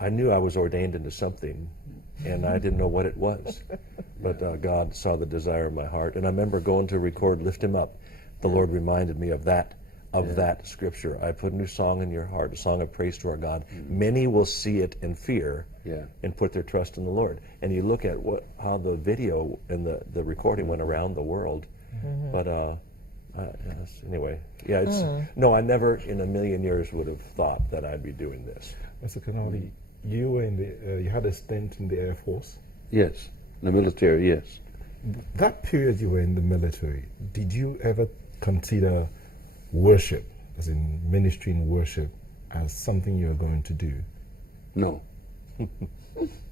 I knew I was ordained into something, and I didn't know what it was. But God saw the desire of my heart. And I remember going to record Lift Him Up. The Lord reminded me of that scripture. I put a new song in your heart, a song of praise to our God. Many will see it and fear and put their trust in the Lord. And you look at how the video and the recording went around the world. But yes, anyway, no, I never in a million years would have thought that I'd be doing this. Mr. Kenoly, you were in the, you had a stint in the Air Force. Yes, in the military, yes. That period you were in the military, did you ever consider worship, as in ministry in worship, as something you're going to do? No.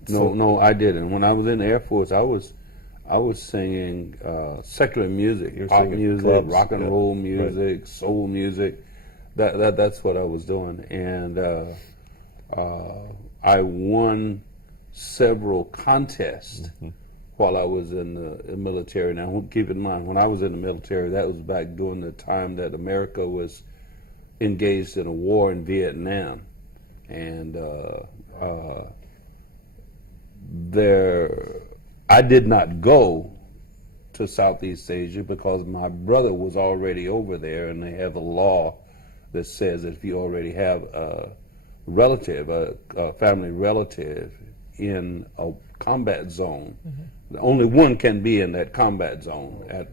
No, I didn't. When I was in the Air Force, I was singing secular music, pop music, clubs, rock and roll music, soul music. That's what I was doing, and I won several contests while I was in the military. Now, keep in mind, when I was in the military, that was back during the time that America was engaged in a war in Vietnam, and I did not go to Southeast Asia because my brother was already over there, and they have a law that says that if you already have a relative, a family relative in a combat zone, only one can be in that combat zone at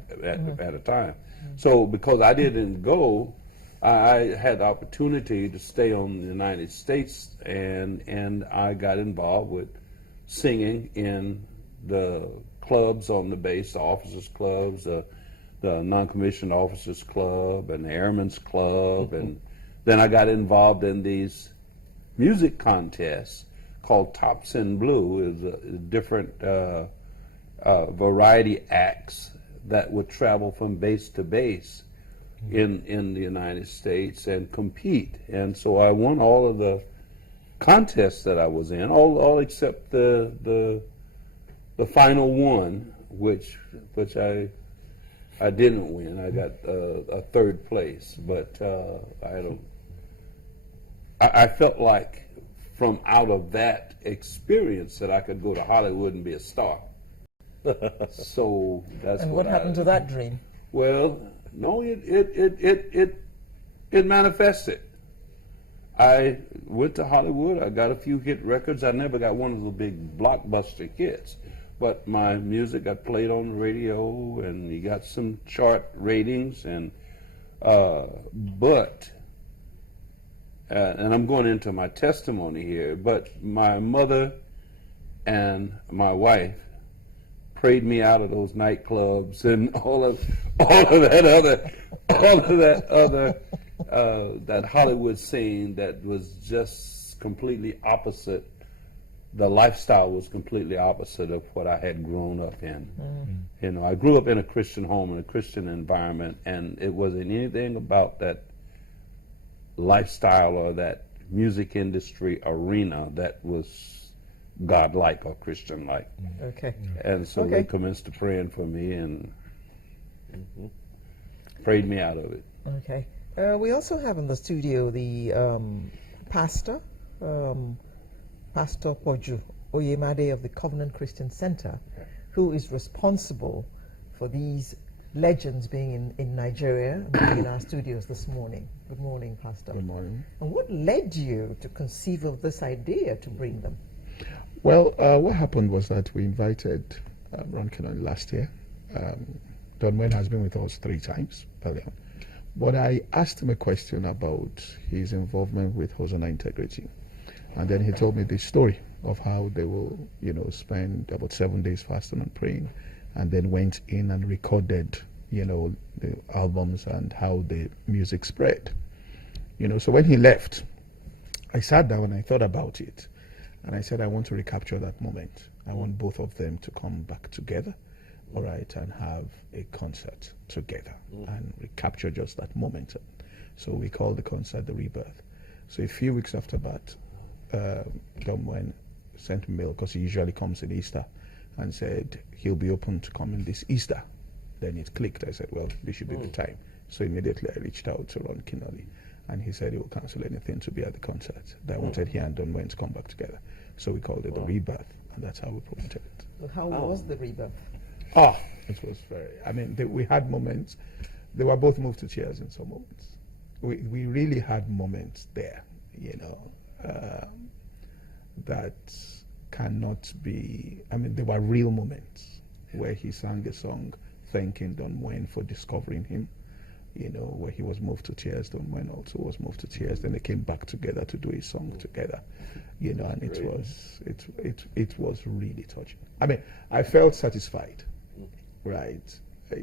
a time. So because I didn't go, I had the opportunity to stay on the United States, and I got involved with singing in the clubs on the base, the officers' clubs, the non-commissioned officers' club, and the airmen's club, and then I got involved in these music contests called Tops in Blue. It was different variety acts that would travel from base to base in the United States and compete. And so I won all of the contests that I was in, all except the final one, which I didn't win. I got a third place, but I felt like from out of that experience that I could go to Hollywood and be a star. So that's what happened to that dream? Well, no, it manifested. I went to Hollywood. I got a few hit records. I never got one of the big blockbuster hits, but my music got played on the radio, and you got some chart ratings. And and I'm going into my testimony here, but my mother and my wife prayed me out of those nightclubs and all of that other that Hollywood scene that was just completely opposite. The lifestyle was completely opposite of what I had grown up in. You know, I grew up in a Christian home, in a Christian environment, and it wasn't anything about that lifestyle or that music industry arena that was God-like or Christian-like. Okay. And so they commenced to praying for me and prayed me out of it. Okay. We also have in the studio the pastor, Pastor Poju Oyemade of the Covenant Christian Center, who is responsible for these legends being in Nigeria and being in our studios this morning. Good morning, Pastor. Good morning. And what led you to conceive of this idea to bring them? Well, what happened was that we invited Ron Kenoly last year. Moen has been with us 3 times earlier. But I asked him a question about his involvement with Hosanna Integrity. And then he told me this story of how they will, spend about 7 days fasting and praying, and then went in and recorded, the albums and how the music spread. So when he left, I sat down and I thought about it. And I said, I want to recapture that moment. I want both of them to come back together, all right, and have a concert together and recapture just that moment. So we called the concert the Rebirth. So a few weeks after that, Moen sent me mail, because he usually comes in Easter, and said he'll be open to coming this Easter. Then it clicked. I said, well, this should be the time. So immediately I reached out to Ron Kenoly, and he said he would cancel anything to be at the concert. That wanted he and Don Moen to come back together. So we called it the Rebirth, and that's how we promoted it. So how was the rebirth? Oh, it was very, I mean, we had moments, they were both moved to tears in some moments. We really had moments there, you know, that cannot be, I mean, they were real moments where he sang a song thanking Don Moen for discovering him, you know, where he was moved to tears. Don Moen also was moved to tears. Then they came back together to do a song together, you know, and it was really touching. I mean, I felt satisfied, right?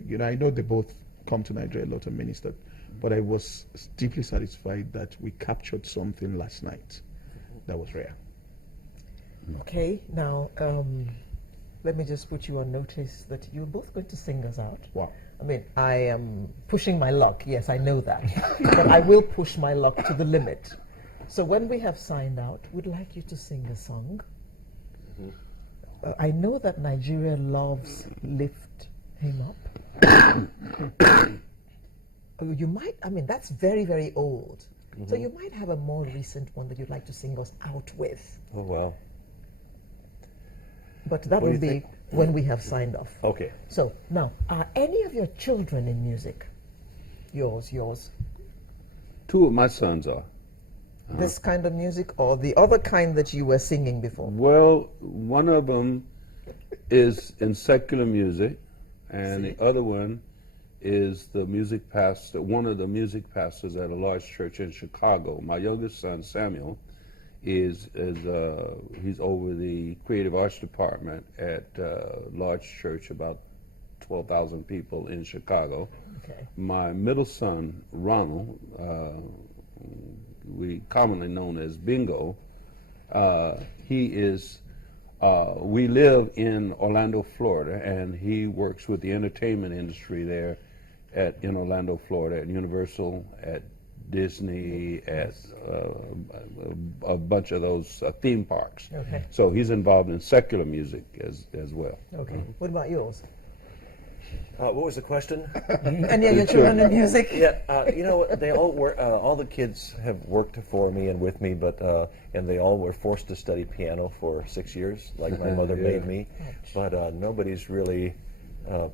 You know, I know they both come to Nigeria a lot and minister, but I was deeply satisfied that we captured something last night that was rare. Okay, now let me just put you on notice that you're both going to sing us out. Wow. I mean, I am pushing my luck, yes, I know that. But I will push my luck to the limit. So when we have signed out, we'd like you to sing a song. I know that Nigeria loves Lift Him Up. You might, I mean, that's very, very old. So you might have a more recent one that you'd like to sing us out with. Oh, well. But that What do will you be think? when we have signed off. Okay. So now, are any of your children in music? Yours. Two of my sons are. This kind of music or the other kind that you were singing before? Well, one of them is in secular music, and the other one is the music pastor, one of the music pastors at a large church in Chicago. My youngest son, Samuel, he's over the creative arts department at a large church, about 12,000 people in Chicago. Okay. My middle son, Ronald, we commonly known as Bingo, he is, we live in Orlando, Florida, and he works with the entertainment industry there in Orlando, Florida, at Universal, at Disney, at a bunch of those theme parks. Okay. So he's involved in secular music as well. Okay. What about yours? What was the question? Any of your children in music? Yeah, you know, they all were. All the kids have worked for me and with me, but and they all were forced to study piano for 6 years, like my mother made me. But nobody's really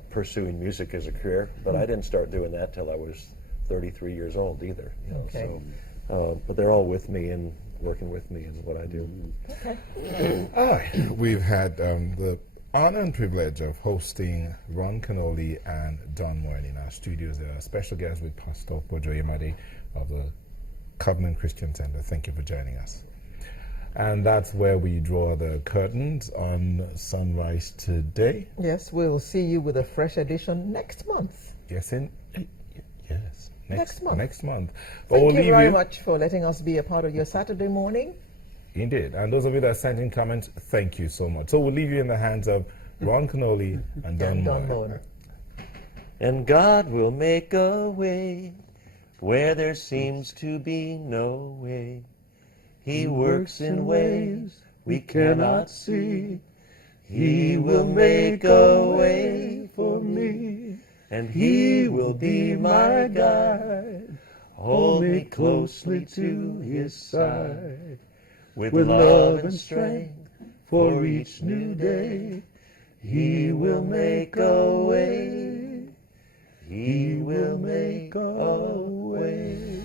pursuing music as a career. But I didn't start doing that till I was 33 years old either. You know, Okay. so, but they're all with me and working with me is what I do. Okay. We've had the honor and privilege of hosting Ron Kenoly and Don Moen in our studios. They're special guests with Pastor Bojo Yemade of the Covenant Christian Center. Thank you for joining us. And that's where we draw the curtains on Sunrise Today. Yes, we'll see you with a fresh edition next month. Yes, yes. Next month. Next month. Thank We'll you leave very much for letting us be a part of your Saturday morning. Indeed. And those of you that sent in comments, thank you so much. So we'll leave you in the hands of Ron Kenoly and Don Moen. Moen. And God will make a way where there seems to be no way. He works in ways we cannot see. He will make a way for me, and He will be my guide. Hold me closely to His side, with love and strength for each new day. He will make a way. He will make a way.